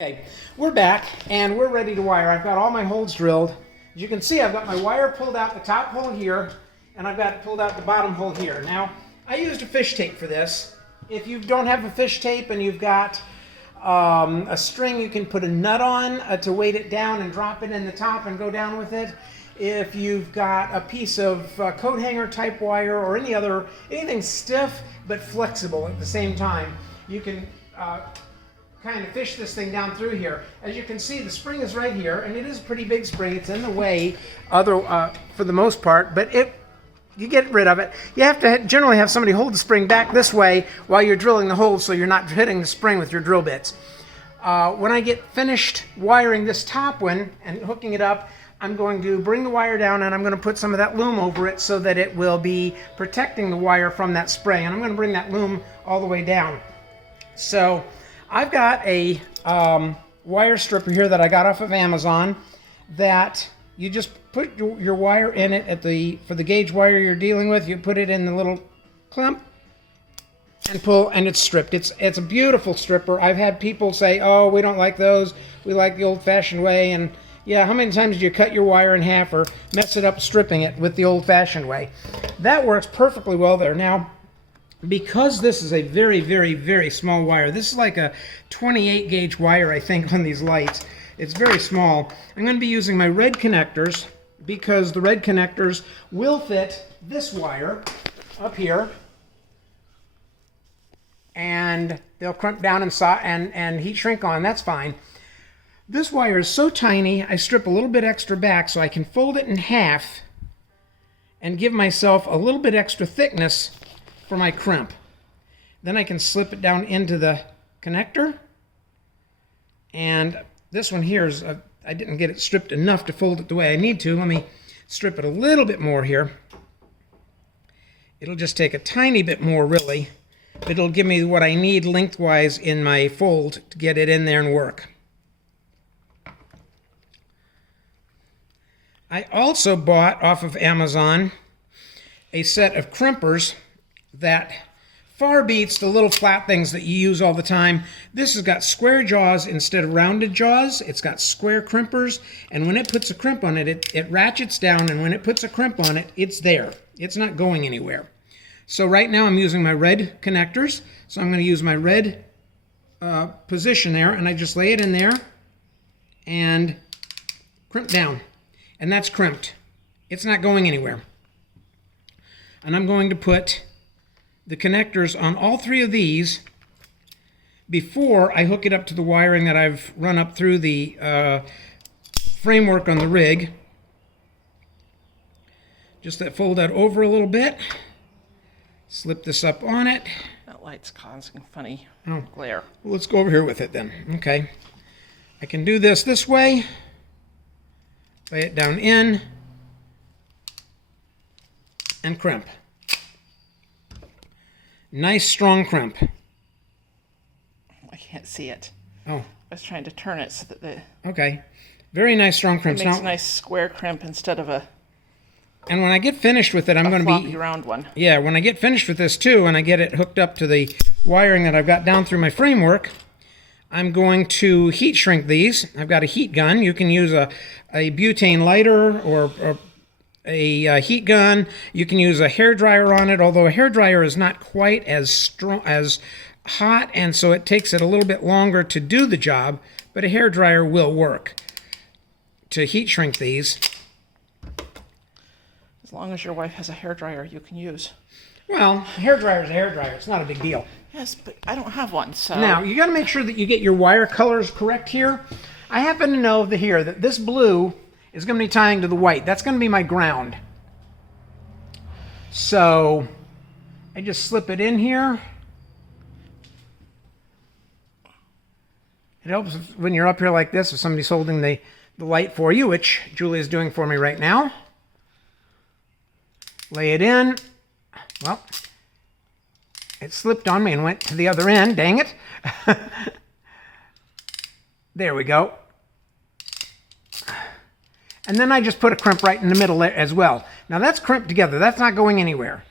Okay, we're back and we're ready to wire. I've got all my holes drilled. As you can see, I've got my wire pulled out the top hole here, and I've got it pulled out the bottom hole here. Now, I used a fish tape for this. If you don't have a fish tape and you've got a string you can put a nut on to weight it down and drop it in the top and go down with it. If you've got a piece of coat hanger type wire or anything stiff but flexible at the same time, you can kind of fish this thing down through here. As you can see, the spring is right here, and it is a pretty big spring. It's in the way for the most part, but you get rid of it. You have to generally have somebody hold the spring back this way while you're drilling the hole so you're not hitting the spring with your drill bits. When I get finished wiring this top one and hooking it up, I'm going to bring the wire down and I'm going to put some of that loom over it so that it will be protecting the wire from that spray. And I'm going to bring that loom all the way down. So I've got a wire stripper here that I got off of Amazon that you just put your wire in it for the gauge wire you're dealing with. You put it in the little clamp and pull, and it's stripped. It's a beautiful stripper. I've had people say, "Oh, we don't like those. We like the old-fashioned way." And yeah, how many times do you cut your wire in half or mess it up stripping it with the old-fashioned way? That works perfectly well there. Now, because this is a very, very, very small wire, this is like a 28 gauge wire, I think, on these lights. It's very small. I'm going to be using my red connectors because the red connectors will fit this wire up here, and they'll crimp down and heat shrink on. That's fine. This wire is so tiny, I strip a little bit extra back so I can fold it in half and give myself a little bit extra thickness for my crimp. Then I can slip it down into the connector, and this one here is I didn't get it stripped enough to fold it the way I need to. Let me strip it a little bit more here. It'll just take a tiny bit more really, but it'll give me what I need lengthwise in my fold to get it in there and work. I also bought off of Amazon a set of crimpers that far beats the little flat things that you use all the time. This has got square jaws instead of rounded jaws. It's got square crimpers, and when it puts a crimp on it, it ratchets down, and when it puts a crimp on it, it's there. It's not going anywhere. So right now I'm using my red connectors, so I'm going to use my red position there, and I just lay it in there and crimp down, and that's crimped. It's not going anywhere. And I'm going to put the connectors on all three of these before I hook it up to the wiring that I've run up through the framework on the rig. Just fold that over a little bit, slip this up on it. That light's causing funny Well, glare. let's go over here with it then. Okay, I can do this way, lay it down in, and crimp. Nice strong crimp. I can't see it. Oh. I was trying to turn it so that the Okay. Very nice strong crimps. it makes a nice square crimp instead of a and when I get finished with it, I'm going to floppy round one. Yeah, when I get finished with this too, and I get it hooked up to the wiring that I've got down through my framework, I'm going to heat shrink these. I've got a heat gun. You can use a butane lighter or a heat gun. You can use a hair dryer on it, although a hair dryer is not quite as strong, as hot, and so it takes it a little bit longer to do the job, but a hair dryer will work to heat shrink these. As long as your wife has a hair dryer you can use. Well, a hair dryer is a hair dryer. It's not a big deal. Yes, but I don't have one, so. Now, you got to make sure that you get your wire colors correct here. I happen to know that this blue is going to be tying to the white. That's going to be my ground. So I just slip it in here. It helps when you're up here like this, if somebody's holding the light for you, which Julie is doing for me right now. Lay it in. Well, it slipped on me and went to the other end. Dang it. There we go. And then I just put a crimp right in the middle as well. Now that's crimped together. That's not going anywhere.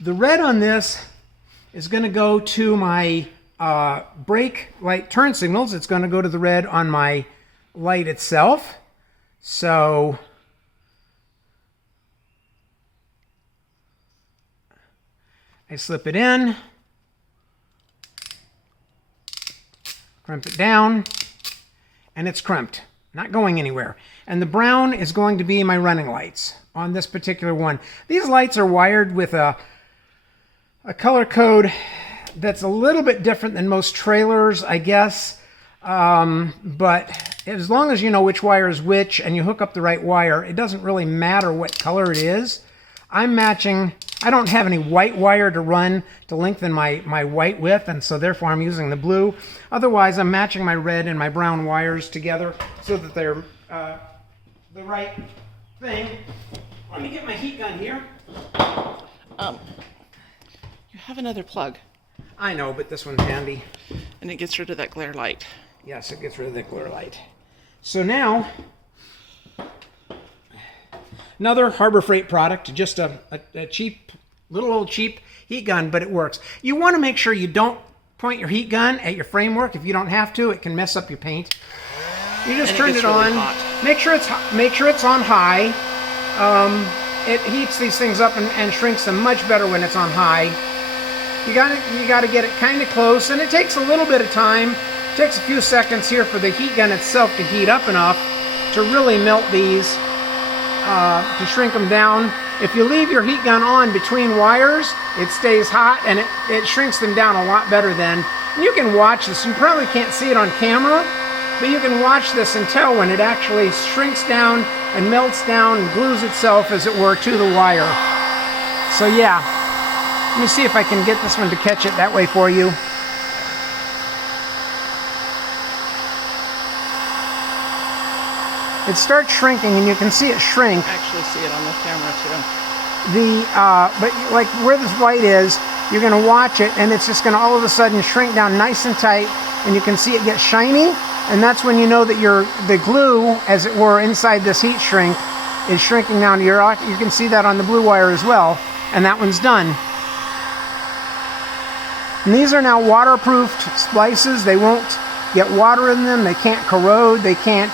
The red on this is going to go to my brake light turn signals. It's going to go to the red on my light itself. So I slip it in, crimp it down, and it's crimped, not going anywhere. And the brown is going to be my running lights on this particular one. These lights are wired with a color code that's a little bit different than most trailers, I guess. But as long as you know which wire is which and you hook up the right wire, it doesn't really matter what color it is. I'm matching, I don't have any white wire to run to lengthen my white width, and so therefore I'm using the blue. Otherwise, I'm matching my red and my brown wires together so that they're the right thing. Let me get my heat gun here. You have another plug, I know, but this one's handy. and it gets rid of that glare light. Yes, it gets rid of the glare light. So now, another Harbor Freight product, just a cheap, little old cheap heat gun, but it works. You want to make sure you don't point your heat gun at your framework. If you don't have to, it can mess up your paint. You just turn it on. Make sure it's on high. It heats these things up and shrinks them much better when it's on high. You gotta get it kind of close, and it takes a little bit of time. It takes a few seconds here for the heat gun itself to heat up enough to really melt these, to shrink them down. If you leave your heat gun on between wires, it stays hot and it shrinks them down a lot better then. And you can watch this. You probably can't see it on camera, but you can watch this and tell when it actually shrinks down and melts down and glues itself, as it were, to the wire. So yeah, let me see if I can get this one to catch it that way for you. It starts shrinking, and you can see it shrink. I actually see it on the camera too. But like where this light is, you're going to watch it, and it's just going to all of a sudden shrink down nice and tight, and you can see it get shiny, and that's when you know that the glue, as it were, inside this heat shrink is shrinking down. You can see that on the blue wire as well, and that one's done. And these are now waterproofed splices. They won't get water in them. They can't corrode. They can't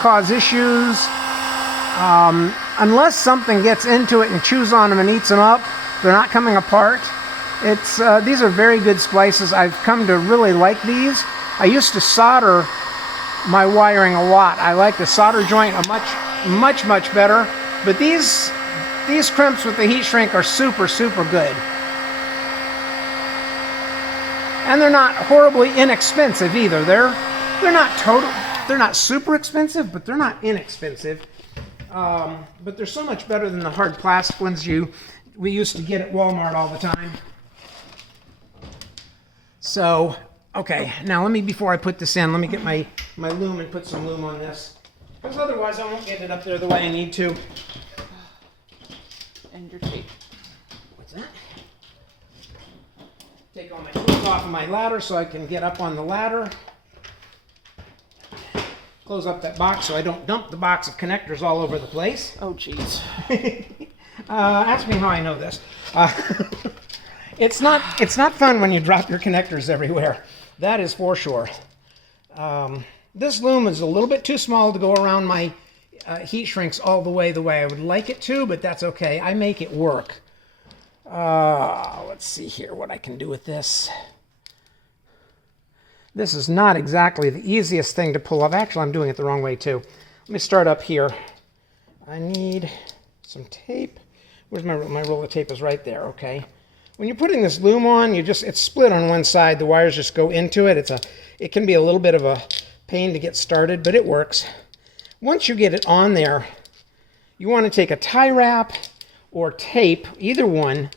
cause issues. Unless something gets into it and chews on them and eats them up, they're not coming apart. These are very good splices. I've come to really like these. I used to solder my wiring a lot. I like the solder joint much better. But these crimps with the heat shrink are super good. And they're not horribly inexpensive either. They're not super expensive, but they're not inexpensive. But they're so much better than the hard plastic ones we used to get at Walmart all the time. So, okay, now before I put this in, let me get my loom and put some loom on this. Because otherwise I won't get it up there the way I need to. And your tape. What's that? Take all my tools off of my ladder so I can get up on the ladder. Close up that box so I don't dump the box of connectors all over the place. Oh, geez. Ask me how I know this. It's not fun when you drop your connectors everywhere. That is for sure. This loom is a little bit too small to go around my heat shrinks all the way I would like it to, but that's okay. I make it work. Let's see here what I can do with this. This is not exactly the easiest thing to pull off. Actually, I'm doing it the wrong way too. Let me start up here. I need some tape. Where's my roll of tape? Is right there. Okay. When you're putting this loom on, it's split on one side. The wires just go into it. It can be a little bit of a pain to get started, but it works. Once you get it on there, you want to take a tie wrap or tape, either one.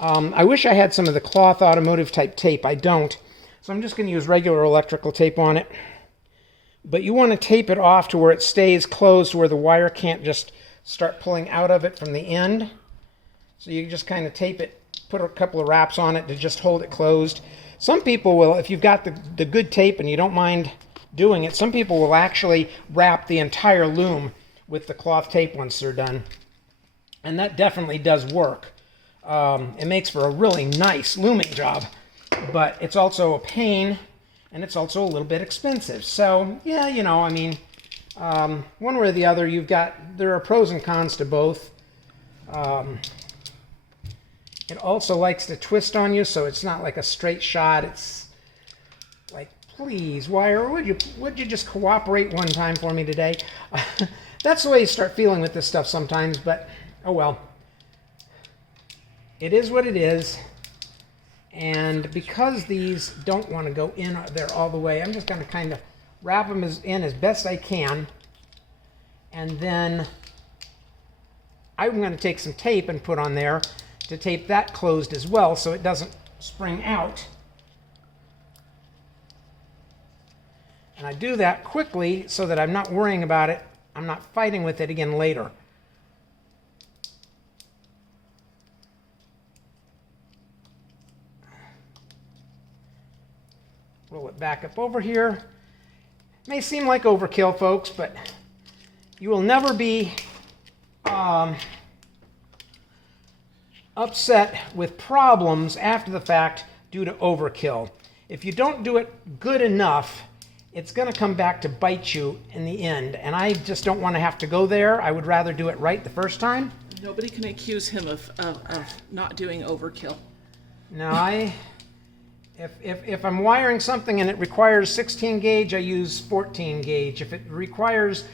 I wish I had some of the cloth automotive type tape. I don't. So I'm just going to use regular electrical tape on it. But you want to tape it off to where it stays closed, where the wire can't just start pulling out of it from the end. So you just kind of tape it, put a couple of wraps on it to just hold it closed. Some people will, if you've got the good tape and you don't mind doing it, some people will actually wrap the entire loom with the cloth tape once they're done. And that definitely does work. It makes for a really nice looming job. but it's also a pain, and it's also a little bit expensive. So yeah, you know, I mean, one way or the other, there are pros and cons to both. It also likes to twist on you, so it's not like a straight shot. It's like, please, wire, would you just cooperate one time for me today? That's the way you start feeling with this stuff sometimes, but oh well. It is what it is. And because these don't want to go in there all the way, I'm just going to kind of wrap them in as best I can. And then I'm going to take some tape and put on there to tape that closed as well so it doesn't spring out. And I do that quickly so that I'm not worrying about it. I'm not fighting with it again later. Roll it back up over here. May seem like overkill, folks, but you will never be upset with problems after the fact due to overkill. If you don't do it good enough, it's going to come back to bite you in the end. And I just don't want to have to go there. I would rather do it right the first time. Nobody can accuse him of not doing overkill. No, if I'm wiring something and it requires 16 gauge, I use 14 gauge. If it requires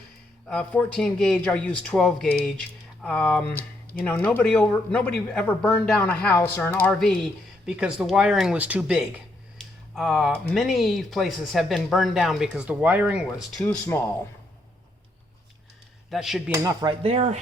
14 gauge, I'll use 12 gauge. You know, nobody ever burned down a house or an RV because the wiring was too big. Many places have been burned down because the wiring was too small. That should be enough right there.